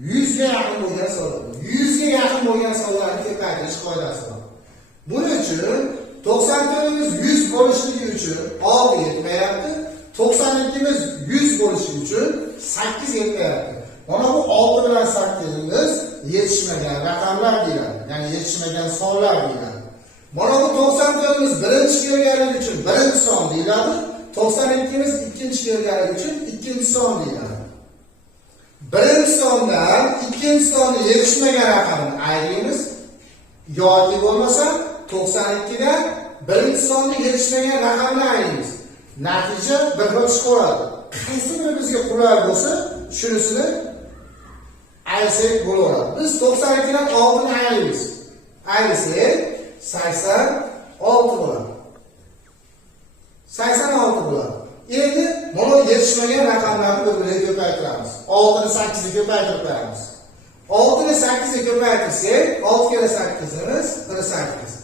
100 ga yaqin bo'lgan sonlar. 100 ga yaqin bo'lgan sonlarni ko'paytirish qoidasi bor. Buning uchun 94imiz 100 bo'lishligi uchun 6 yetmayapti. 92imiz 100 bo'lishi uchun 8 yetmayapti. Mana bu 6 bilan 8imiz yetishmagan raqamlar deyiladi. Ya'ni yetishmagan sonlar deyiladi. Mana bu 94imiz birinchi kelganligi uchun birinchi son deyiladi. 92imiz ikkinchi kelganligi uchun ikkinchi son deyiladi. Birinchi sondan ikkinchi sonni yetishmagan raqamni ayiramiz. Yoki bo'lmasa 92 dan birinchi sonni yetishmagan raqamni ayiramiz. Natija bir xil chiqadi. Qaysi biri bizga qulay bo'lsa, shunisini ayirsak bo'laveradi. Biz 92 dan 6 ni ayiramiz. Ayirsak 86 bo'ladi. 86 bo'ladi. Endi mana yetishmagan raqamlarni bir-biriga ko'paytiramiz. 6 ni 8 ga ko'paytirib qo'yamiz. 6 ni 8 ga ko'paytirsak, 6 kere 8imiz 48.